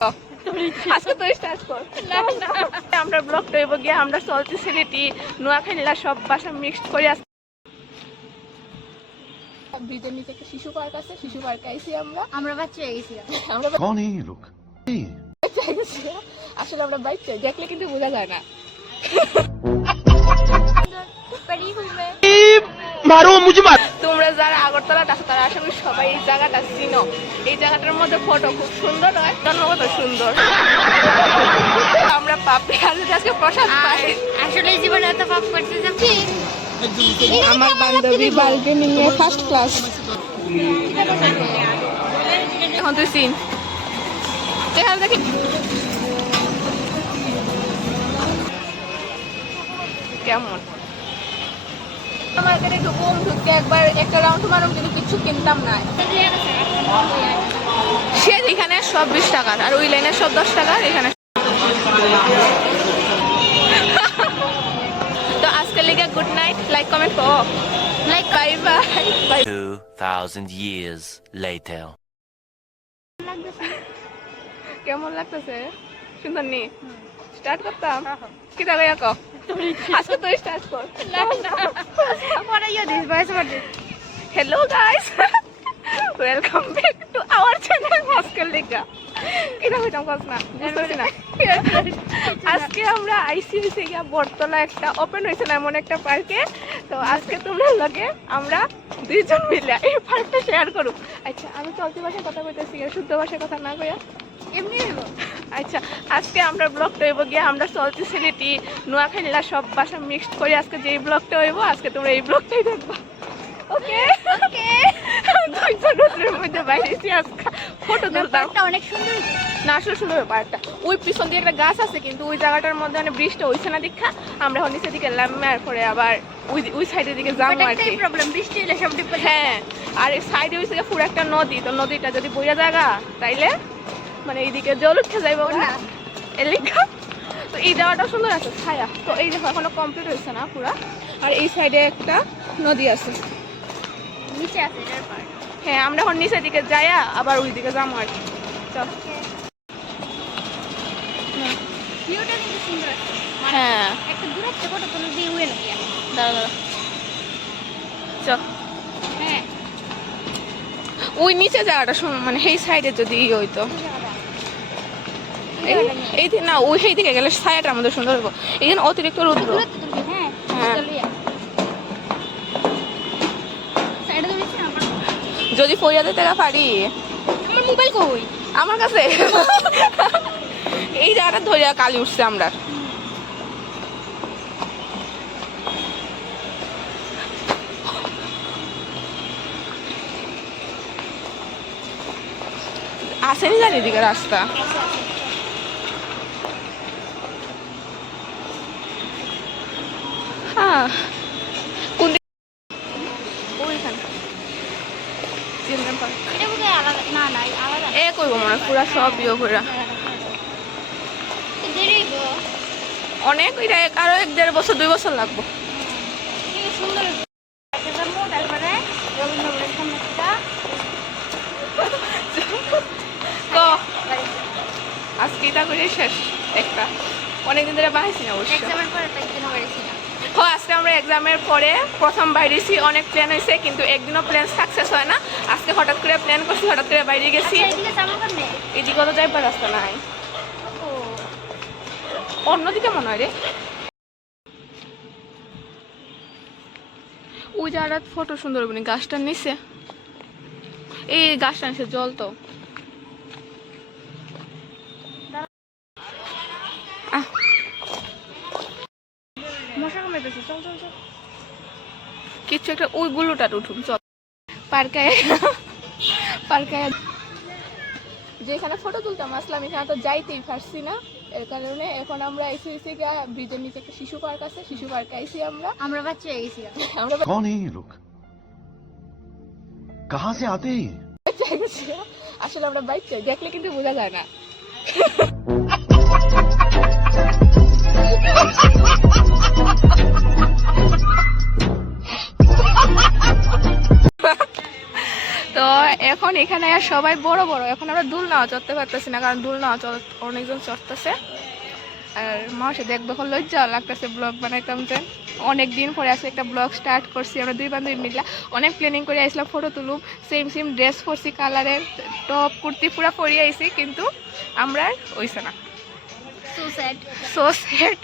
আজকে তো স্টার্ট কর আমরা ব্লগটা হইব গিয়ে আমরা চলতি সিলেটি নোয়াখালীলা সব ভাষা মিক্সড করে আসছি। ব্রিজের নিচে একটা শিশু পার্ক আছে, শিশু পার্কে আইছি আমরা বাচ্চা হয়ে গেছি। আমরা कौन है ये लोग? আসলে আমরা বাইক চাই, দেখলে কিন্তু বোঝা যায় না। তোমরা যারা আগরতলাতে আছো তারা আশা করি সবাই এই জায়গাটা চিনো। এই জায়গাটার মধ্যে ফটো খুব সুন্দর হয়, জন্মগত সুন্দর। আমরা পাপড়ি আজকে প্রসাদ পাই। আসলে জীবনে এত পাপ করতে যাচ্ছি। আমার বান্ধবী বালকে নিয়ে ফার্স্ট ক্লাস। এখন তুই সিন দেখি কেমন। মার্কেটে ঢুকুম, ঢুকে একবার একটা রাউন্ড মারুম, কিন্তু কিছু কিনতাম না। সে এখানে সব 20 টাকার, আর ওই লাইনে সব 10 টাকার। এখানে তো আজকে লিগে গুড নাইট, লাইক কমেন্ট করো, like bye bye. 2000 years later. কেমন লাগতেছে? সুন্দর নি স্টার্ট করতাম কি টাকা কো আজকে তো স্টার্ট কর। Hello guys, welcome back to our channel আজকে লেগা কিনা হইতাম কস না বুঝতেছি না। আজকে আমরা আইসিসি গিয়া বটতলা একটা ওপেন হয়েছে না এমন একটা পার্কে। তো আজকে তোমরা লগে আমরা দুইজন মিলে এই পার্কটা শেয়ার করব। আচ্ছা আমি চলতি ভাষায় কথা কইতেছি, শুদ্ধ ভাষায় কথা না কইয়া এমনি হইব। আচ্ছা আজকে আমরা ব্লগটা হইব গিয়া আমরা চলতি সিলেটি নোয়াখালীলা সব ভাষা মিক্সড করে আজকে যেই ব্লগটা হইব, আজকে তোমরা এই ব্লগটাই দেখবা। ওকে ওকে। দুইজন রোদের মধ্যে বাইরেছি আজকে ফটো তুলতাম। অনেক সুন্দর না আসলে সুন্দর পার্কটা। ওই পিছন দিয়ে একটা গাছ আছে, কিন্তু ওই জায়গাটার মধ্যে মানে বৃষ্টি হইছে না দেখা আমরা এখন নিচের দিকে লাম্মার করে আবার ওই সাইডের দিকে যাবো আর কি। প্রবলেম, বৃষ্টি হলে সব ডিপে। হ্যাঁ, আর এই সাইডে হইছে পুরো একটা নদী। তো নদীটা যদি বইয়া জায়গা তাইলে মানে এইদিকে জল উঠে যাইব না এলিকা। তো এই জায়গাটা সুন্দর আছে ছায়া। তো এই দেখো এখনো কমপ্লিট হয়েছে না পুরা। আর এই সাইডে একটা নদী আছে, নিচে আছে এটার পার। হ্যাঁ আমরা এখন নিচের দিকে যাইয়া আবার ওই দিকে যাবো আর কি। চল। ভিউটা কিন্তু সুন্দর আছে। হ্যাঁ একটা দূরে থেকে ফটো তুলে দিয়ে উড়ে নাকি। দাঁড়া দাঁড়া চল। হ্যাঁ ওই নিচে জায়গাটা মানে সেই সাইডে যদি হইতো এই না ওই সেই দিকে গেলে ছায়াটার মধ্যে সুন্দর হইব। এখানে অতিরিক্ত রৌদ্র। হ্যাঁ হ্যাঁ সাইডে ধরেছি না যদি ফইয়া দিতে পারি। আমার মোবাইল কই? আমার কাছে এই জায়গাটা ধরিয়া কালি উঠছে আমরা। আসেনি জানি এদিকে রাস্তা। হ্যাঁ কোন দিকে? ওইখানে চিলড্রেন পার্ক। এটা বোধহয় আলাদা। না না আলাদা। এ কইব মনে হয় পুরা সব ইয়ে করে দেরি গো অনেক। ওইটা আরো 1-1.5 বছর 2 বছর লাগবো। কি সুন্দর একটা মোট একবারে রবীন্দ্রনাথের সামনে একটা তো আজকে এটা করে শেষ একটা। অনেকদিন ধরে বানাইছি না অবশ্য। এক্সামের পরে তো একদিনও বেরিয়েছি না। হ্যাঁ আজকে আমরা এক্সামের পরে প্রথম বাইরেছি। অনেক প্ল্যান হয়েছে কিন্তু একদিনও প্ল্যান সাকসেস হয় না। আজকে হঠাৎ করে প্ল্যান করছি, হঠাৎ করে বাইরে গেছি। এদিকে যাবো কেমনে? এদিকে তো যাইবার রাস্তা নাই, ও অন্যদিকে মনে হয় রে। ওই জায়গার ফটো সুন্দর হবে না, গাছটার নিচে। এই গাছটার নিচে জল তো। মশা কামড়াইতেছে। চল চল চল। কিছু একটা ওই গুলোটার উঠুন চল। পার্কায় যেখানে ফটো তুলতাম আসলাম, এখানে তো যাইতেই পারছি না। এর কারণে এখন আমরা এসে গিয়া ব্রিজের নিচে একটা শিশু পার্ক আছে, শিশু পার্কে আইছি আমরা বাচ্চা হয়ে গেছি। আমরা कौन है ये लोग? कहाँ से आते हैं? আসলে আমরা বাইক চাই, দেখলে কিন্তু বোঝা যায় না। তো এখন এখানে আর সবাই বড় বড়, এখন আমরা দুলনাও চড়তে পারতেছি না, কারণ দুলনাও অনেকজন চড়তেছে। আর মাসে দেখবো লজ্জা লাগতেছে ব্লগ বানাইতাম, যে অনেক দিন পরে আসলে একটা ব্লগ স্টার্ট করছি আমরা দুই বান্ধবী মিলে। অনেক প্ল্যানিং করে আসলাম ফটো তুলুম, সেম সেম ড্রেস পরছি, কালারের টপ কুর্তি পুরা পরিয়ে আইছি, কিন্তু আমরা হইছে না। So sad.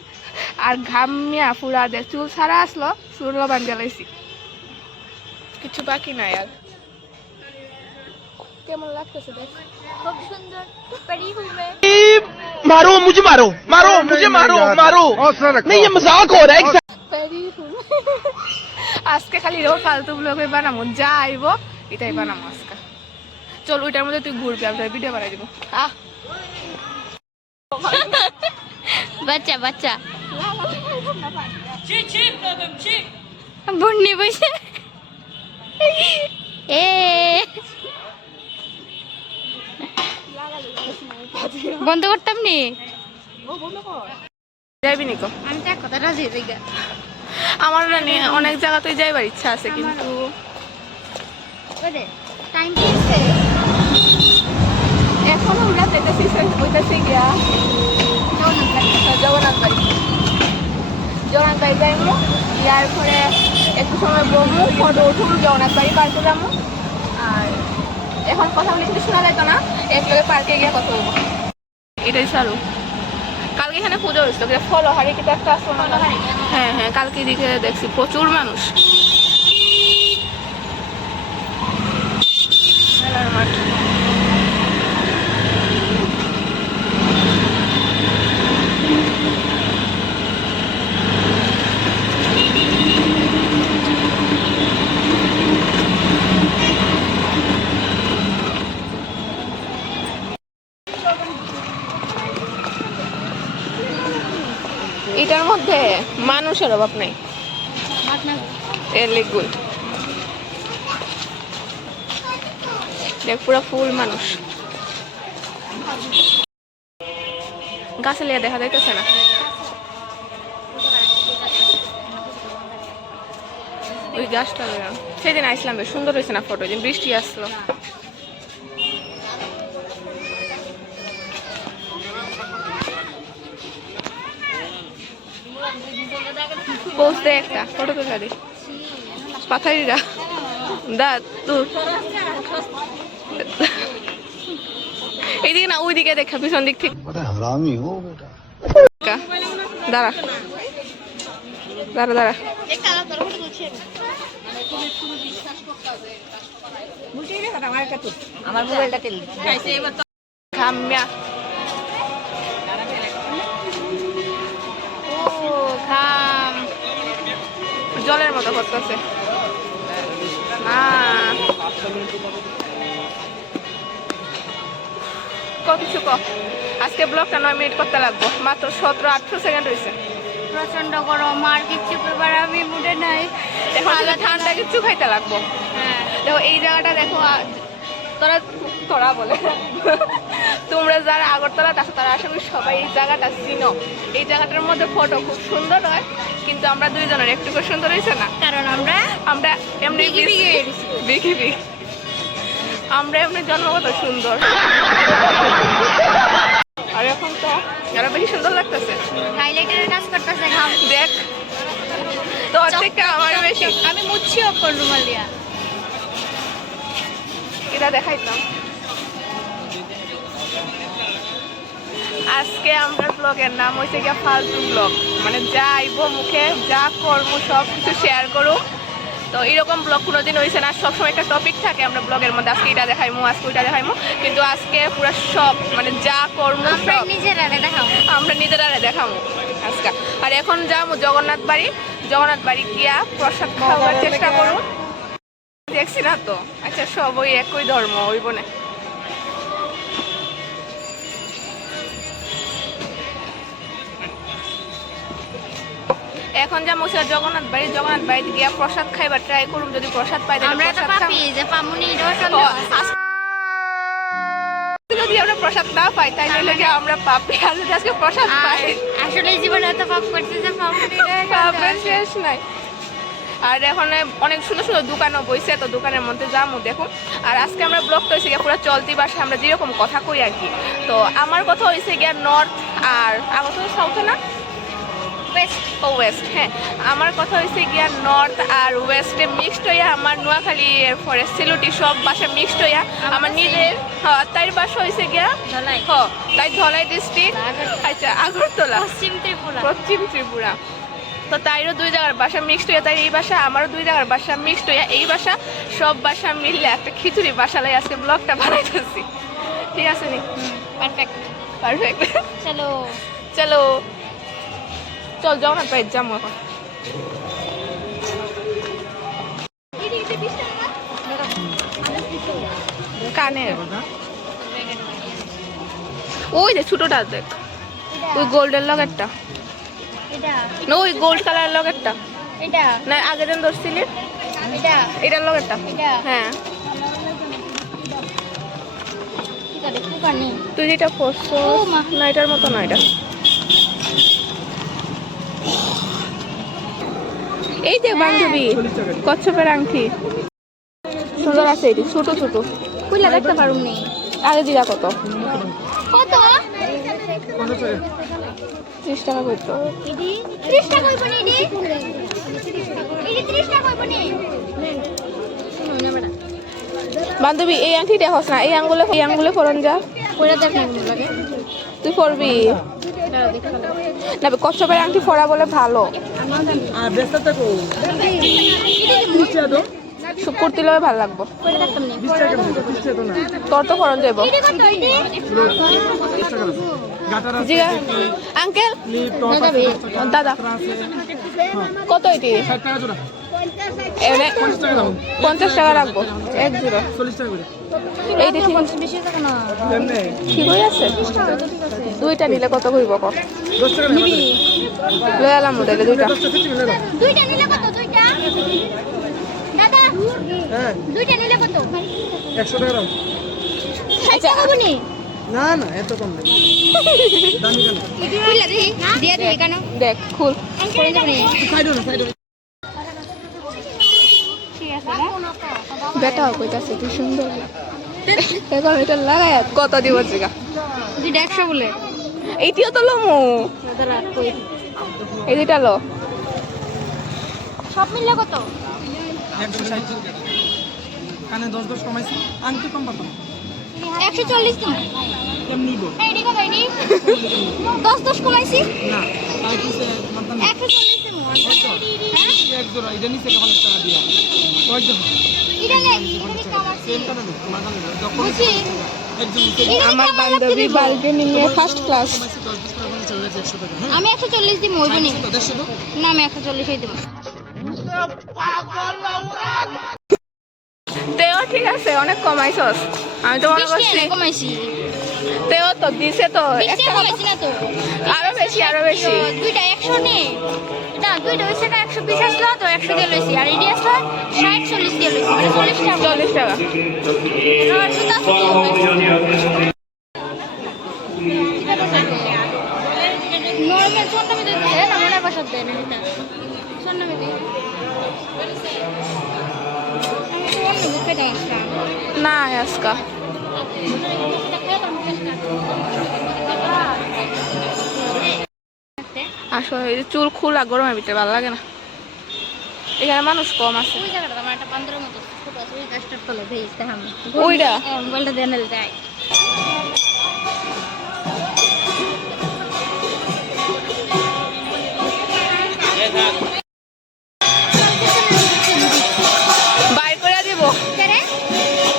আর ঘামিয়া পুরা দে চুল ছাড়া আসলো, চুল বান্ধে লাইছি, কিছু বাকি নাই আর। কেমন লাগতেছে দেখ? খুব সুন্দর পরি হুমে। मारो मुझे मारो मारो मुझे मारो मारो नहीं ये मजाक हो रहा है আজকে খালি রো ফালতু ব্লগে বানাবো, যা আইব এটাই বানাবো আজকে। চল ওইটার মধ্যে তুই ঘুরবি, আমি ভিডিও বানাই দিব। বাচ্চা বাচ্চা বন্নি বসে এ বন্ধ করতাম নি, যাইবি নিকো? আমি তো এক কথা রাজি হয়ে গেছি। আমার অনেক জায়গাতেই যাইবার ইচ্ছা আছে, কিন্তু টাইম দিয়েছে এখন আমরা যেতেছি ওইটাছে গিয়া জগন্নাথ বাড়ি। জগন্নাথ বাড়ি যাইবো, ইয়ার পরে একটু সময় বমু, ফটো উঠুম, জগন্নাথ বাড়ি পার্কে যাবো। আর এখন কথা বলে কিন্তু শোনা যেত না, একবারে পার্কে গিয়ে কথা বলবো। এটাই চালু। কালকে এখানে পুজো হয়েছিল, ফলহারি কিন্তু একটা আসলো না। হ্যাঁ হ্যাঁ, কালকে দিকে দেখছি প্রচুর মানুষ। মেলার মাঠ। এটার মধ্যে মানুষের অভাব নাই, এর লেগুল দেখ পুরো ফুল মানুষ। গাছে লিয়ে দেখা যাইতেছে না, ওই গাছটা সেদিন আইসলাম, বেশ সুন্দর হয়েছে না ফটো, যেদিন বৃষ্টি আসলো। বলতে একটা ফটো তুলে দি পাথারিরা দা তুই এইদিকে না ওইদিকে দেখা, পিছন দিক থেকে। बड़ा हरामी हो बेटा। দাঁড়া দাঁড়া দাঁড়া, আমার মোবাইলটা তেল ঘামিয়া ও ঘাম জলের মতো করতেছে। কিছু ক, আজকে ব্লগটা 9 মিনিট করতে লাগবো, মাত্র 17-18 সেকেন্ড হয়েছে। প্রচন্ড গরম, আর কিচ্ছু করবার আমি মুডে নাই। এখন ঠান্ডা কিছু খাইতে লাগবো। হ্যাঁ দেখো এই জায়গাটা দেখো, তোরা তোরা বলে তোমরা যারা আগরতলাতে আসো তারা আশা করি সবাই এই জায়গাটা চিনো। এই জায়গাটার মধ্যে ফটো খুব সুন্দর হয়, কিন্তু আমরা দুইজনের একটু সুন্দর হয়েছে না, কারণ আমরা আমরা এমনি বিকিবি, আমরা এমনি জন্মগত সুন্দর। আর এখন তো আরো বেশি সুন্দর লাগতেছে, হাইলাইটারের কাজ করতেছে ঘাম। দেখ তোর থেকে আমার বেশি। আমি মুচ্ছি অপর রুমাল দিয়া, এটা দেখাইতাম। আজকে আমরা ব্লগের নাম হয়েছে গিয়া ফালতু ব্লগ, মানে যা আইব মুখে যা করবো সব কিছু শেয়ার করো। তো এরকম ব্লগ কোনোদিন হয়েছে না, সবসময় একটা টপিক থাকে আমরা ব্লগের মধ্যে, আজকে এটা দেখাইমু আজকে ওইটা দেখাইমু, কিন্তু আজকে পুরো সব মানে যা করবো আমরা সব নিজেরা দেখাবো, আমরা নিজেরা দেখাবো আজকে। আর এখন যাবো জগন্নাথ বাড়ি, জগন্নাথ বাড়ি গিয়া প্রসাদ খাওয়ার চেষ্টা করুন। দেখছি না তো, আচ্ছা সব ওই একই ধর্ম ওই বনে। এখন যা মুছে জগন্নাথ বাড়ি, জগন্নাথ বাড়িতে গিয়া প্রসাদ খাইবার ট্রাই করুন, যদি প্রসাদ পাই তাহলে আমরা তো প্রসাদ পাপি যে পামুনি যদি আমরা প্রসাদ না পাই তাহলে কি আমরা পাপি, আর যদি আজকে প্রসাদ পাই আসলে জীবনে এত পাপ করছে যে পামুনি পাপের শেষ নাই। আর এখন অনেক সুন্দর সুন্দর দোকানও বইছে, তো দোকানের মধ্যে যাবো দেখুন। আর আজকে আমরা ব্লগটা হয়েছে গিয়ে পুরো চলতি বাসে আমরা যেরকম কথা কই আর কি। তো আমার কথা হয়েছে গিয়া নর্থ, আর আমার তো সাউথে না ওয়েস্ট, হ্যাঁ আমার কথা হয়েছে গিয়া নর্থ আর ওয়েস্টে মিক্সড হইয়া আমার নোয়াখালী এরপরে সিলেটি সব বাসা মিক্সড হইয়া আমার নিজের তাই বাসা হয়েছে গিয়া তাই ধলাই ডিস্ট্রিক্ট, আচ্ছা আগরতলা পশ্চিম ত্রিপুরা। তো তাইরও 2 জায়গার বাসা মিক্সড হইয়া, তাই এই বাসা আমারও 2 জায়গার বাসা মিক্সড হইয়া এই বাসা সব বাসা মিললে একটা খিচুড়ি বাসা লাই আজকে ব্লগটা বানাইতেছি। ঠিক আছে নি? পারফেক্ট। চলো চল যাও না তাই যাবো এখন। কানের ওই যে ছোটটা দেখ, ওই গোল্ডের লগেরটা না, ওই গোল্ড কালার লগেরটা না, আগে দিন ধরছিলি এটার লগেরটা। হ্যাঁ তুই যেটা পরছো না এটার মতো না, এটা এই যে বান্ধবী কচ্ছপের আংটি সুন্দর আছে, এটি ছোট ছোট কইলা দেখতে পারুম নি। আগে দিলা কত? কত? 30 টাকা করতো। 30 টাকা কইব নি দি? এই 30 টাকা কইব নি? বান্ধবী এই আংটি দেখছ না, এই আঙ্গুলে ফরন যা কইরা দেখ না লাগে। তুই পরবি না? কচ্ছপের আংটি পরা বলে ভালো। আর বেস্তা তো কো নিচে দাও কুর্তি লয়ে ভালো লাগবো। কইরা দেখতাম নি। 20 টাকা নিচে দাও না তোর তো ফরন যাইব। এটা কত হইছে? 20 টাকা গাটার আছে জি আঙ্কেল ক্লিপ টপ আছে দাদা কত এটি? 60 টাকা জোড়া, এনে 50 টাকা দাও, 50 টাকা রাখবো 1 0। 40 টাকা করে এই দেখি বেশি টাকা না। এমনি ঠিক হয়ে আছে। দুইটা নিলে কত কইব ক? 10 টাকা নিবি লয়ে আলাম তাহলে দুইটা। 10 টাকা নিলে দাও। দুইটা নিলে কত? দুইটা দাদা হ্যাঁ দুইটা নিলে কত? 100 টাকা দাও। আচ্ছা কইব নি? না না এত কম না, দামি কেন? কইলা দি দিয়া দি কেন? দেখ খুল। কইরা দেব নি। সাইড না সাইড ঠিক আছে না? বেটা কইতাছে কি সুন্দর। এখন এটা লাগাই কত দিব জিগা? দুইটা 100 বলে। এইটিও তো লমু, দাদা কই এই দুইটা লো। সব মিললে কত? 160 কানে 10 কমাইছি, আংটি কম পাতাম 140 দিন। এমনি নিব এইডি কত এইডি? 10 কমাইছি। না তাই কি মানতাম 140 দিন। এক জোড়া এটা নিচে 50 টাকা দিয়া ওই জন্য এটা নে এটা কামাছি। সেম টাকা নেই মাথা নেই যখন বুঝি একজন নিচে আমার বান্ধবী বালকনি নিয়ে ফার্স্ট ক্লাস। 10 টাকা করে চলে যাচ্ছে 100 টাকা। হ্যাঁ আমি 140 দিই মইব নি। তো 150 দাও। না আমি 140 হই দেব। তেও ঠিক আছে, অনেক কমাইছস। আমি তো মনে 20 করছি টাকা কমাইছি। তেও তো দিছে তো 20 একটা টাকা কমাইছি না তো। আরো বেশি আরো বেশি। দুইটা 100 নে। না দুইটা ওই টাকা 120 আসলো তো 100 দিয়ে লইছি। আর এডি আসলো 60 40 দিয়ে লইছি। মানে 40 টাকা। 40 টাকা। আর সুতা নরমাল সোনা মে দিতে না মনে বাসা দেন এটা সোনা মে দিতে আমি তো অন্য বুকে দাঁড়াচ্ছিলাম না আজকা আসলে এই যে চুল খোলা গরমের ভিতরে ভালো লাগে না। এখানে মানুষ কম আছে। ওই জায়গাটা আমার একটা বান্দরের মতো ছোট আছে ওই গাছটার তলে দেখতে আমি ওইটা মোবাইলটা দেন দেয় বাইর করে দিব কেরে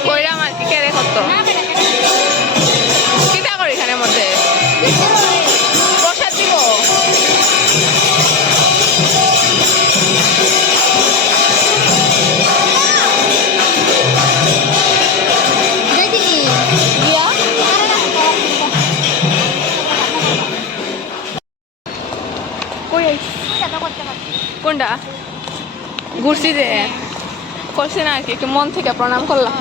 কইরা আমার কি কেড়ে করতো না বেটা কিটা করি এখানের মধ্যে প্রসাদ দিব। দেখিনি দিয়া কই আইছি? কোনটা ঘুরছি যে করছি না আর কি, একটু মন থেকে প্রণাম করলাম।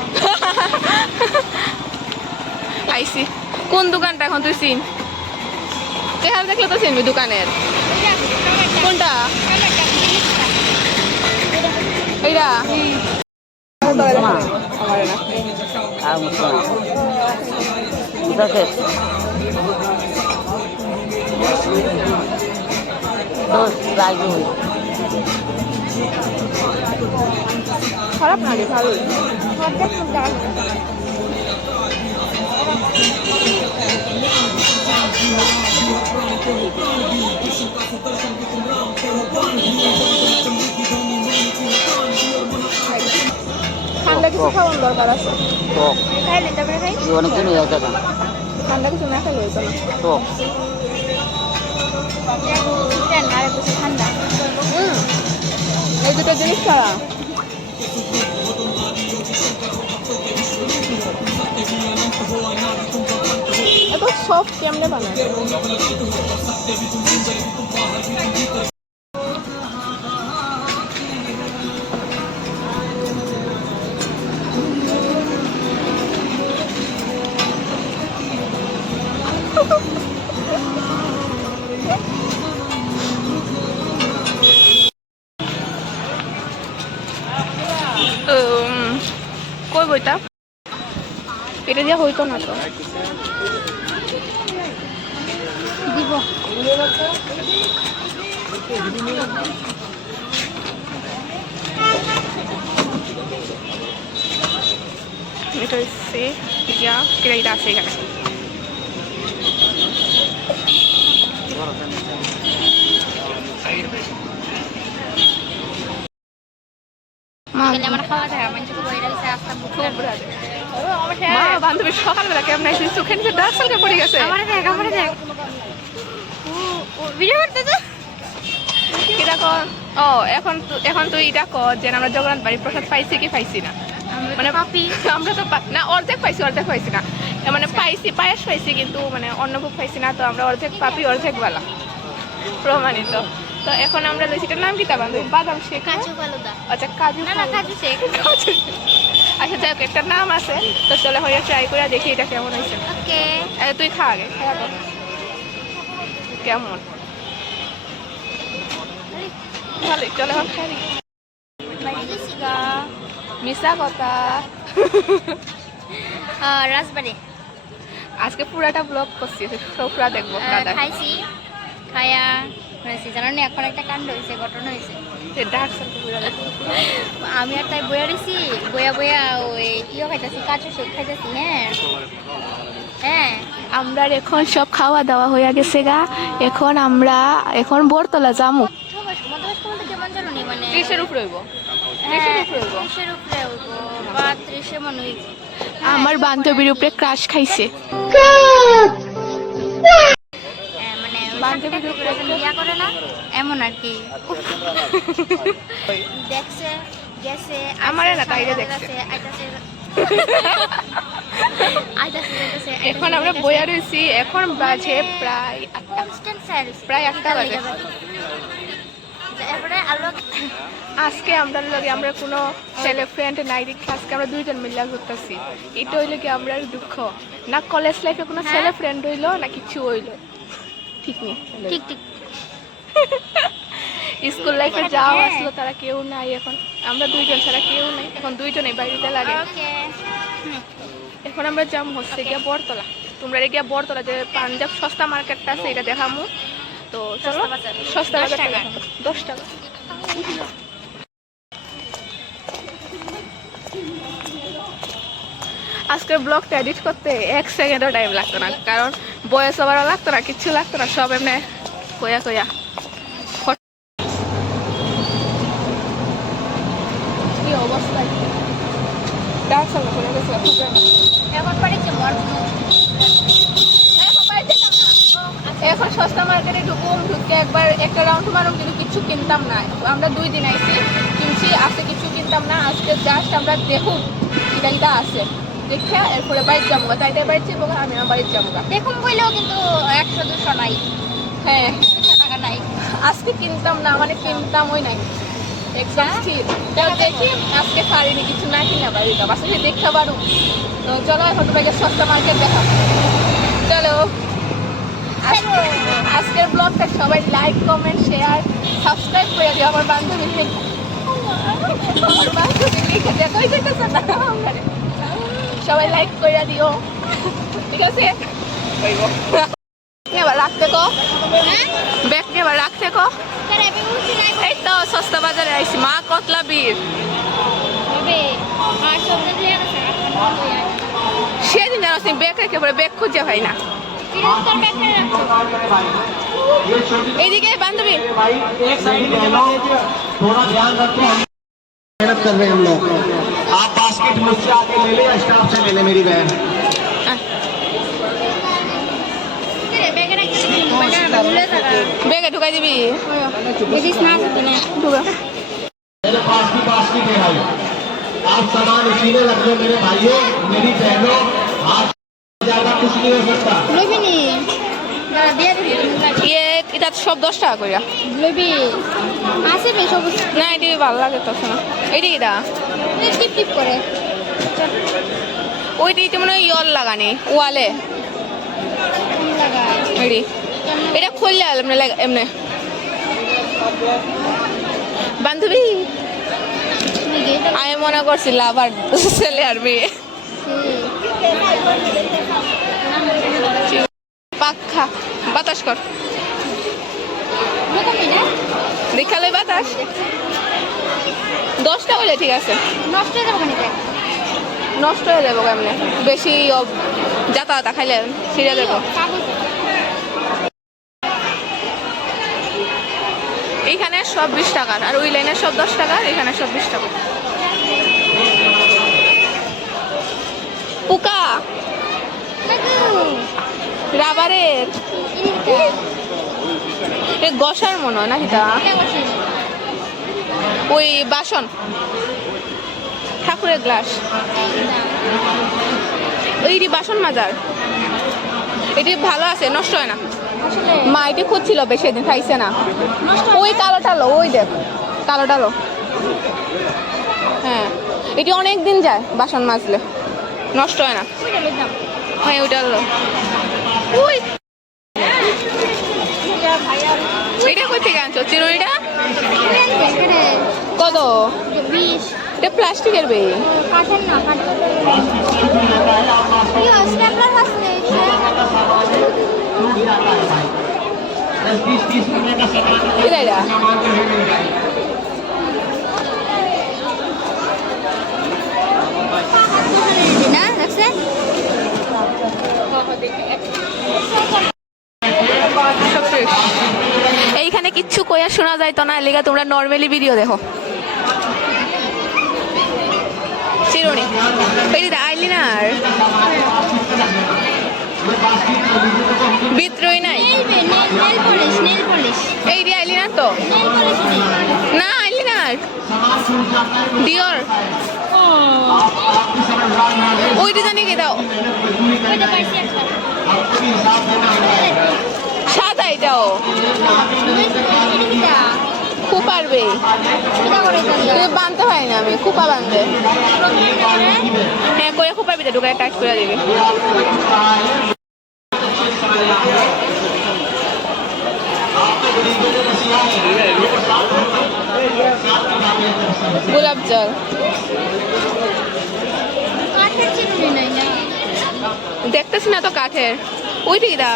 আইসি কোন দোকানটা এখন তুই চিন? চেহারা দেখলে তো চিনবি দোকানের। কোনটা? কিরা আমার না আর মুসকান মুসাফির দোস্ত রাজু খারাপ না রে ভালোই ঠান্ডা কিছু খাওয়ার দরকার আছে টক খাইলে তারপরে খাই অনেকদিন হয়ে যাচ্ছে না ঠান্ডা কিছু না খেলে হতো না টক আর একটু ঠান্ডা এই দুটো জিনিস ছাড়া এত সফট কেমনে বানায় কই বইটা এটা দিয়ে হইতো না তো দিব এটা হচ্ছে ইয়া এটা আছে এখানে আমার খাওয়া যায় মানুষকে বইরা দিছে আস্তা বুক মা বান্ধবী সকালবেলা কেমন আছিস চোখে নিচে ডাক সালকে পড়ে গেছে আমার দেখ ও ভিডিও করতে তো কিরকম ও এখন তুই এটা কর যে আমরা জগন্নাথ বাড়ি প্রসাদ পাইছি কি পাইছি না মানে পাপি আমরা তো না অর্ধেক পাইছি না মানে পাইছি পায়েস পাইছি কিন্তু মানে অন্নভোগ পাইছি না তো আমরা অর্ধেক পাপি অর্ধেক বালা প্রমাণিত তো এখন আমরা রেসিটার নাম কি তা বান্ধবী বাদাম শেখ কাজু ফালুদা আচ্ছা কাজু না কাজু শেক আচ্ছা যাই হোক একটা নাম আছে তো চলে হয়ে ট্রাই করে দেখি এটা কেমন হয়েছে ওকে তুই খা আগে খাওয়া কর। কেমন ভালোই চলে এখন খাই বাইজিসিগা মিশা কথা রাজবাড়ি আজকে পুরাটা ব্লগ করছি সব পুরা দেখবো দাদা খাইছি খায়া হয়েছি জানো না এখন একটা কাণ্ড হয়েছে ঘটনা হয়েছে ডার্ক সার্কেল পুরা দেখবো আমি আর তাই বইয়া রয়েছি বইয়া ওই ইয়ে খাইতেছি কাজু শেক খাইতেছি হ্যাঁ আমরা এখন সব খাওয়া দাওয়া হয়ে গেছে গা এখন বরতলা যামু কেমন জানো নি মানে 30-এর উপরে হইব হ্যাঁ 30-এর উপরে হইব বা 30-এ মনে হইব আমার বান্ধবীর উপরে ক্রাশ খাইছে মানে বান্ধবীর উপরে ইয়া করে না এমন আর কি দেখছে গেছে আমারে না, তাইরে দেখছে। এখন আমরা বইয়া রয়েছি এখন বাজে প্রায় 8টা প্রায় 8টা বাজে এরপরে আলো আজকে আমরা কোনো ছেলে ফ্রেন্ড নাই দেখে আজকে আমরা দুইজন মিলে ঘুরতেছি এটা হইলে কি আমরা দুঃখ না কলেজ লাইফে কোনো ছেলে ফ্রেন্ড হইলো না কিছু হইলো ঠিক নেই ঠিক ঠিক স্কুল লাইফে যাও আসলো তারা কেউ নাই এখন আমরা দুইজন ছাড়া কেউ নাই এখন দুইজনেই বাইরেতে লাগে ওকে এখন আমরা যাম হচ্ছে গিয়া বরতলা তোমরা গিয়া বরতলা যে পাঞ্জাব সস্তা মার্কেটটা আছে এটা দেখামু তো চলো সস্তা বাজার 10 টাকা আজকের ব্লগটা এডিট করতে 1 সেকেন্ডও টাইম লাগতো না কারণ বয়স ওভারও লাগতো না কিছু লাগতো না সব এমনি কয়া কি অবস্থা ডাক সামনে করে গেছে এখন বাড়িতে এখন সস্তা মার্কেটে ঢুকে একবার একটা রাউন্ড মারুম কিন্তু কিছু কিনতাম না আমরা 2 দিন আইছি কিনছি আছে কিছু কিনতাম না আজকে জাস্ট আমরা দেখুন এটা আছে দেখে এরপরে বাইক যাবো তাই বাইক যাবো আমি আমার বাড়ির যাবো দেখুন বললেও কিন্তু 100-200 নাই হ্যাঁ 200 টাকা নাই আজকে কিনতাম না মানে কিনতাম ওই নাই একদম স্থির তাও দেখি আজকে পারিনি কিছু না কিনা বাড়ি যাবো আসলে দেখতে পারো তো চলো এখন তোমাকে সস্তা মার্কেট দেখাবো চলো আজকের ব্লগটা সবাই লাইক কমেন্ট শেয়ার সাবস্ক্রাইব করে দিও আমার বান্ধবী আমার বান্ধবী লিখে দেখাই যেতেছে না আমারে। সবাই লাইক করে দিও, ঠিক আছে? এবার রাখতে কো, ব্যাগ নিয়ে এবার রাখতে কো। এই তো সস্তা বাজারে আইছি, মা কতলা বীর। সেদিন জানো ব্যাগ রেখে পরে ব্যাগ খুঁজে পাই না। এইদিকে বান্ধবী थोड़ा ध्यान रखो, मेहनत कर रहे हैं हम लोग। आप बास्केट मुझसे आके ले ले या स्टाफ से ले ले मेरी बहन। ব্যাগে ঢুকাই দিবি। मेरे पास भी बास्केट है भाई, आप सामान उसी में रख लो मेरे भाइयों मेरी बहनों। आप ज्यादा कुछ नहीं हो सकता। এটা সব 10 টাকা করে না, এটি ভালো লাগে তো না। এটি এটা ওইটি তো মনে হয় ইয়ল লাগানি ওয়ালে। এটি এটা খুললে এমনি বান্ধবী আমি মনে করছি লাভার ছেলে আর মেয়ে। পাখা বাতাস কর, দেখালে বাতাস 10টা হলে ঠিক আছে। নষ্ট হয়ে যাবো কেমনে, বেশি যাতায়াত খাইলে ছিঁড়ে যাবো। এইখানে সব 20 টাকার, আর ওই লাইনে সব 10 টাকার, এখানে সব 20 টাকা। পোকা রাবারের গসার মনে হয় নাকি তা ওই বাসন ঠাকুরের গ্লাস। ওইটি বাসন মাজার, এটি ভালো আছে, নষ্ট হয় না। মা এটি খুঁজছিল বেশি দিন, খাইছে না। ওই কালো টালো, ওই দেখ কালো টালো। হ্যাঁ এটি অনেক দিন যায় বাসন মাজলে, নষ্ট হয় না। হ্যাঁ ওইটা হলো ওই। এটা কই থেকে আনছো চিরুনিটা? কত? এটা প্লাস্টিকের বে। এটা এটা এইখানে কিচ্ছু কইয়া শোনা যাইতো না, লেগা তোমরা নর্মালি ভিডিও দেখো। চিরুনি আইলিনার বিত্রই নাই। এই রে আইলিনার তো না, আইলিনার ডিওর ওইটা জানি কে দাও সাদা। এটাও খুব পারবে বানতে পারি না আমি, খুপা বানতে। হ্যাঁ করে খুব পারবি, ঢুকায় টাইট করে দিবি। গোলাপ জল দেখতেছি না তো কাঠের। ওই দিকে দা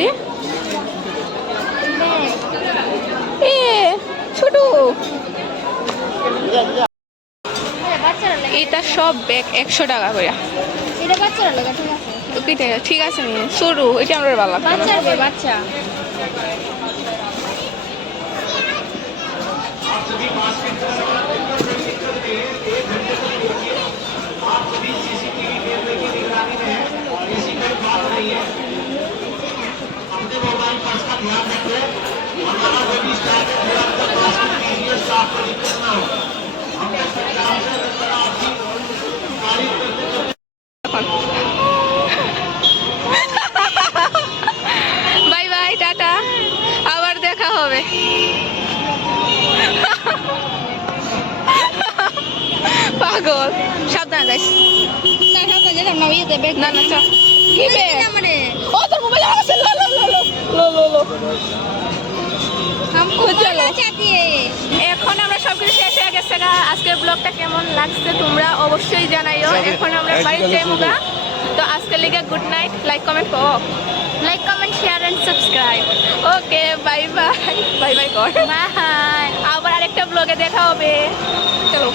রে এ ছোট। এটা সব ব্যাগ 100 টাকা করে। ঠিক আছে নিয়ে শুরু, এটা আমরা ভালো বাচ্চা। বাই বাই, টাটা, আবার দেখা হবে। পাগল, সাবধানে যাইস। না না চল। কি বে? ও তোর মোবাইল আমার কাছে। লো লো লো লো লো লো লো। এখন আমরা সবকিছু শেষ হয়ে গেছে গা আজকের ব্লগটা কেমন লাগছে তোমরা অবশ্যই জানাইও এখন আমরা বাড়ি যাইমুগা তো আজকের লিগে গুড নাইট লাইক কমেন্ট করো like comment share and subscribe okay bye bye bye bye কর বাই আবার আরেকটা ব্লগে দেখা হবে চলো